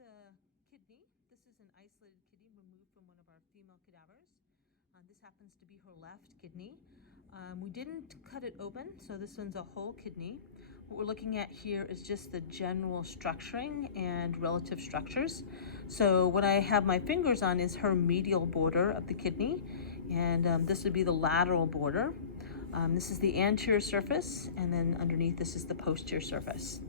the kidney. This is an isolated kidney removed from one of our female cadavers. This happens to be her left kidney. We didn't cut it open, so this one's a whole kidney. What we're looking at here is just the general structuring and relative structures. So what I have my fingers on is her medial border of the kidney, and this would be the lateral border. This is the anterior surface, and then underneath this is the posterior surface.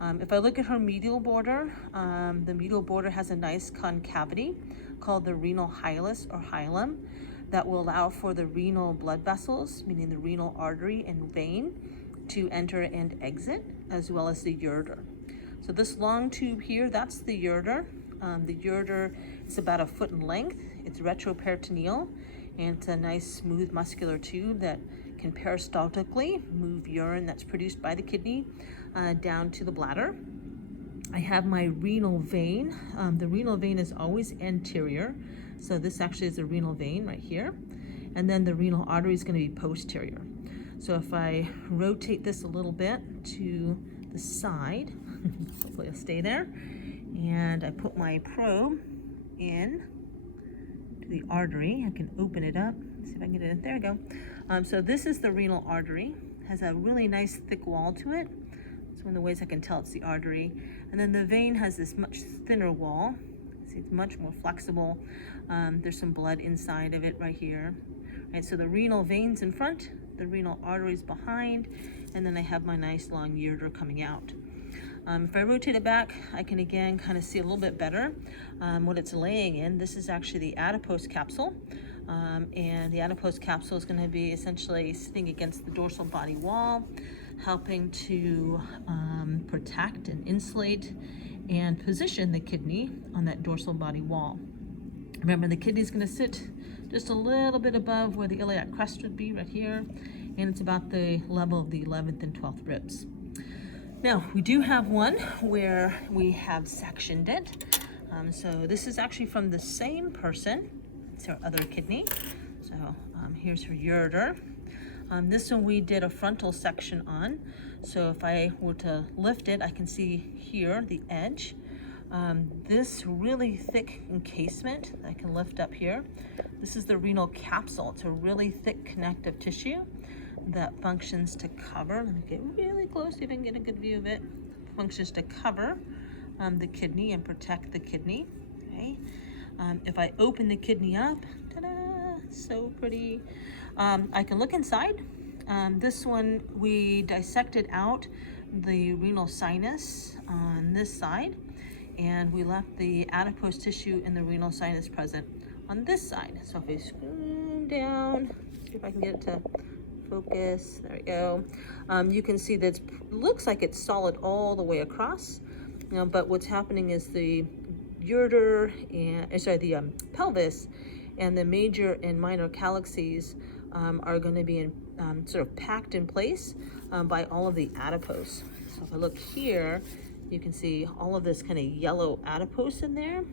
If I look at her medial border, the medial border has a nice concavity called the renal hilus or hilum that will allow for the renal blood vessels, meaning the renal artery and vein, to enter and exit, as well as the ureter. So this long tube here, that's the ureter. The ureter is about 1 foot in length. It's retroperitoneal, and it's a nice smooth muscular tube that can peristaltically move urine that's produced by the kidney down to the bladder. I have my renal vein. The renal vein is always anterior, so this actually is the renal vein right here. And then the renal artery is going to be posterior. So if I rotate this a little bit to the side, hopefully it'll stay there, and I put my probe in to the artery, I can open it up, see if I can get it in. There we go. So this is the renal artery. It has a really nice thick wall to it. It's one of the ways I can tell it's the artery. And then the vein has this much thinner wall. See, it's much more flexible. There's some blood inside of it right here. Right, so the renal vein's in front, the renal artery's behind, and then I have my nice long ureter coming out. If I rotate it back, I can again kind of see a little bit better what it's laying in. This is actually the adipose capsule. And the adipose capsule is going to be essentially sitting against the dorsal body wall, helping to protect and insulate and position the kidney on that dorsal body wall. Remember, the kidney is going to sit just a little bit above where the iliac crest would be right here, and it's about the level of the 11th and 12th ribs. Now, we do have one where we have sectioned it. So this is actually from the same person. It's her other kidney. So here's her ureter. This one we did a frontal section on. So if I were to lift it, I can see here the edge. This really thick encasement I can lift up here. This is the renal capsule. It's a really thick connective tissue that functions to cover. Let me get really close so you can get a good view of it. Functions to cover the kidney and protect the kidney. Okay. If I open the kidney up, ta-da, so pretty. I can look inside. This one, we dissected out the renal sinus on this side, and we left the adipose tissue in the renal sinus present on this side. So if I screw down, see if I can get it to focus, there we go. You can see that it looks like it's solid all the way across, but what's happening is the ureter and the pelvis and the major and minor calyxes are going to be sort of packed in place by all of the adipose. So if I look here, you can see all of this kind of yellow adipose in there.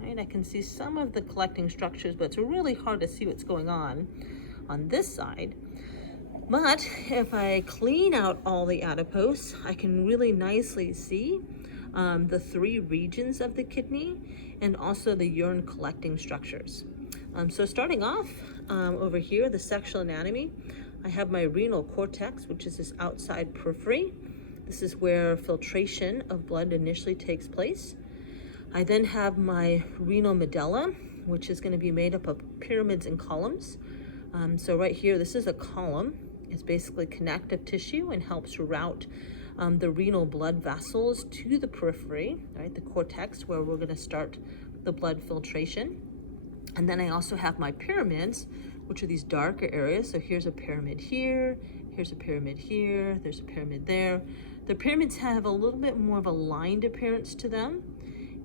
Right? I can see some of the collecting structures, but it's really hard to see what's going on this side. But if I clean out all the adipose, I can really nicely see the 3 regions of the kidney and also the urine collecting structures. So starting off over here, the sexual anatomy, I have my renal cortex, which is this outside periphery. This is where filtration of blood initially takes place. I then have my renal medulla, which is going to be made up of pyramids and columns. So right here, this is a column. It's basically connective tissue and helps route the renal blood vessels to the periphery, right, the cortex, where we're going to start the blood filtration. And then I also have my pyramids, which are these darker areas. So here's a pyramid here, here's a pyramid here, there's a pyramid there. The pyramids have a little bit more of a lined appearance to them,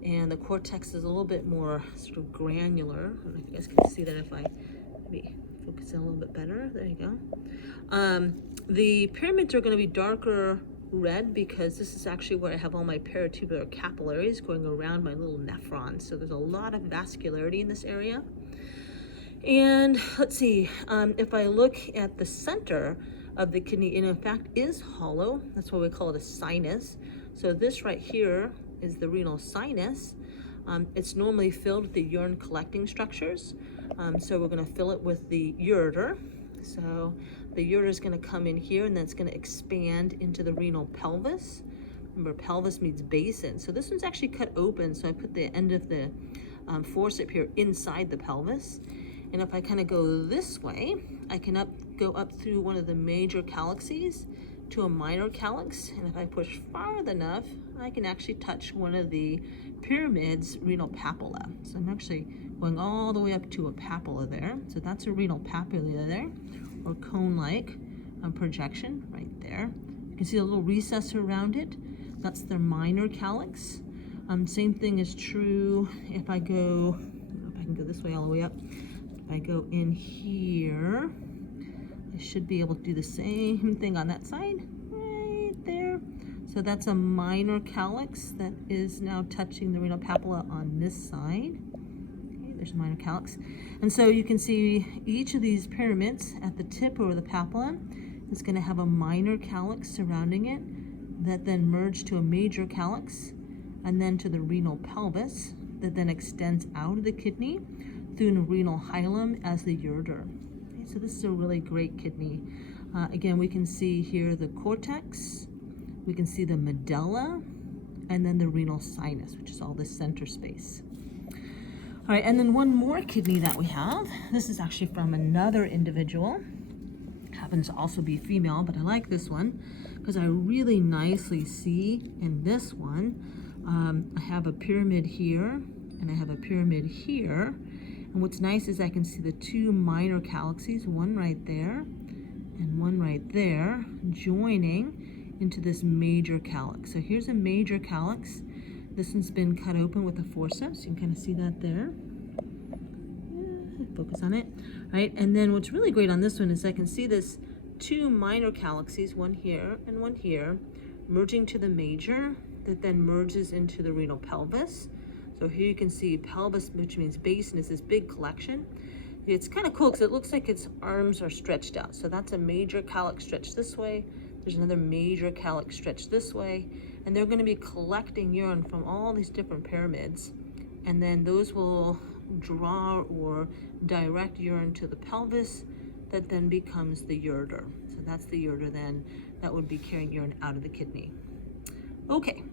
and the cortex is a little bit more sort of granular. I don't know if you guys can see that if I maybe focus in a little bit better. There you go. The pyramids are going to be darker red because this is actually where I have all my peritubular capillaries going around my little nephrons. So there's a lot of vascularity in this area. And let's see, if I look at the center of the kidney, it in fact is hollow. That's why we call it a sinus. So this right here is the renal sinus, It's normally filled with the urine collecting structures. So we're gonna fill it with the ureter. So the ureter is gonna come in here and then it's gonna expand into the renal pelvis. Remember, pelvis means basin. So this one's actually cut open. So I put the end of the forcep here inside the pelvis. And if I kind of go this way, I can go up through one of the major calyxes to a minor calyx. And if I push far enough, I can actually touch one of the pyramid's renal papilla. So I'm actually going all the way up to a papilla there. So that's a renal papilla there, or cone-like projection right there. You can see a little recess around it. That's their minor calyx. Same thing is true if I go, if I can go this way all the way up. If I go in here, I should be able to do the same thing on that side, right there. So that's a minor calyx that is now touching the renal papilla on this side. Okay, there's a minor calyx. And so you can see each of these pyramids at the tip or the papilla is going to have a minor calyx surrounding it that then merge to a major calyx and then to the renal pelvis that then extends out of the kidney through the renal hilum as the ureter. Okay, so this is a really great kidney. Again, we can see here the cortex, we can see the medulla, and then the renal sinus, which is all this center space. All right, and then one more kidney that we have. This is actually from another individual. Happens to also be female, but I like this one because I really nicely see in this one, I have a pyramid here and I have a pyramid here. And what's nice is I can see the two minor calyxes, one right there and one right there, joining into this major calyx. So here's a major calyx. This one's been cut open with a forceps. You can kind of see that there. Focus on it, right? And then what's really great on this one is I can see this two minor calyxes, one here and one here, merging to the major that then merges into the renal pelvis. So here you can see pelvis, which means basin, is this big collection. It's kind of cool because it looks like its arms are stretched out. So that's a major calyx stretched this way. There's another major calyx stretched this way. And they're going to be collecting urine from all these different pyramids. And then those will draw or direct urine to the pelvis that then becomes the ureter. So that's the ureter then that would be carrying urine out of the kidney. Okay.